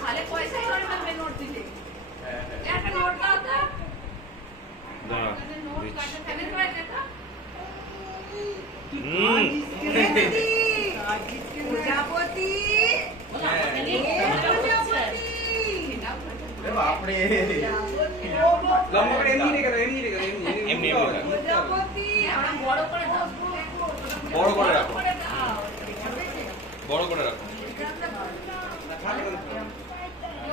তাহলে পয়সাই করে না নোট দিলে একটা নোট দাও তো দাও নোট কাটে ফেলে তো এটা প্রজাপতি বাপরে লম্বা করে এমনি রেখে দাও এমনি প্রজাপতি আমরা বড় করে দাও বড় করে রাখো বড় করে রাখো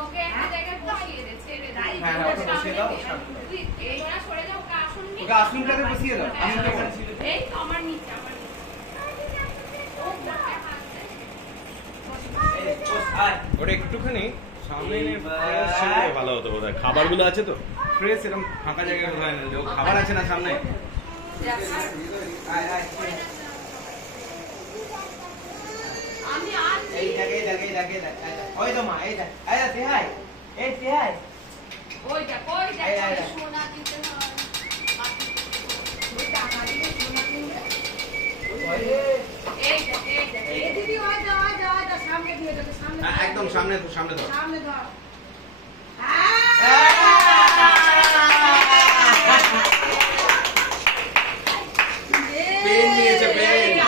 ওকে একটা জায়গায় বসিয়ে দে ছেড়ে দে হ্যাঁ ওটা বসিয়ে দাও তুই এইটা সরে যাও ওকে আসুন নি ওকে আসনটাতে বসিয়ে দাও আসনটা ওখানে ছিল এই তো আমার নিচে আমার ওটা একটুখানি সামনে এনে সেগুলো ভালো হতো বোধহয় খাবারগুলো আছে তো ফ্রেশ এরকম ফাঁকা জায়গায় হয় না যে খাবার আছে না সামনে আয় আয় আমি আর এই জায়গায় ওই তো মা এই দেখ আয় সে হাই এই সে হাই ওই দেখ সোনা দিতে হয় ওই টাকা দিয়ে সোনা কিনবে এই দেখ এই দিদি ওই যা সামনে দিয়ে দাও সামনে একদম সামনে তো সামনে দাও সামনে ধর পেন নিয়েছে পেন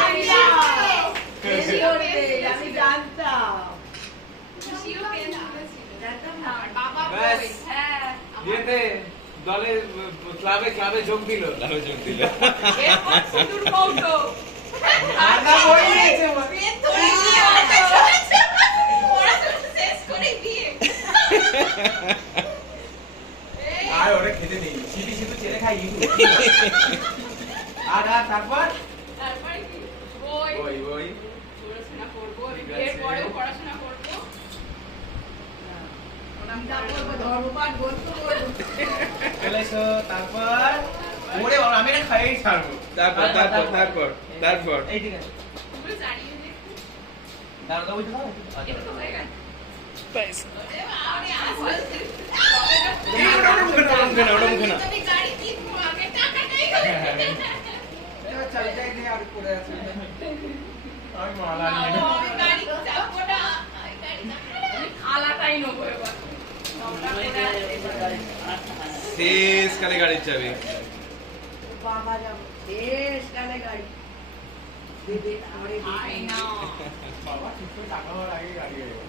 আমি জানতাম খুশিও পেন ছিল জানতাম না বাবা ব্যাস। কই হ্যাঁ যেতে দলে ক্লাবে যোগ দিল লাভে যোগ দিলে এরপর সিঁদুর কৌটো আদা বই নিয়েছে পেন ধরে দিয়ে পড়াশোনা শেষ করে দিয়ে আর ওরা খেতে নেই সিটি সিটি চেলে খাই আর তারপর তারপরে কি বই ওই পড়াশোনা করবো ঠিক আছে। এরপরেও পড়াশোনা করবো ধর্মপাঠ গ্রন্থ করবো চলেছো তারপর ওরে বাবা আমি এটা খাইই ছাড়বো তারপর এই ঠিক আছে তুমি জানিয়ে দেখো দাঁড়া ওই তো এটা তো হয়ে গেছে ব্যাস। ওরে বাবা আসল ওটা মুখে না তুমি গাড়ি কিনবো আগে টাকা নেই এবার চল যাই নিয়ে আর করে আছে আমি মালা নিয়ে আমি গাড়ি চাপবো না আমি গাড়ি আমি খালাটাই নেবো এবার শেষ কালে গাড়ির চাবি বাবা যাবো শেষ কালে গাড়ি দেবে আমারে আই না বাবা ঠিক করে টাকা হওয়ার আগে গাড়ি হয়ে গেল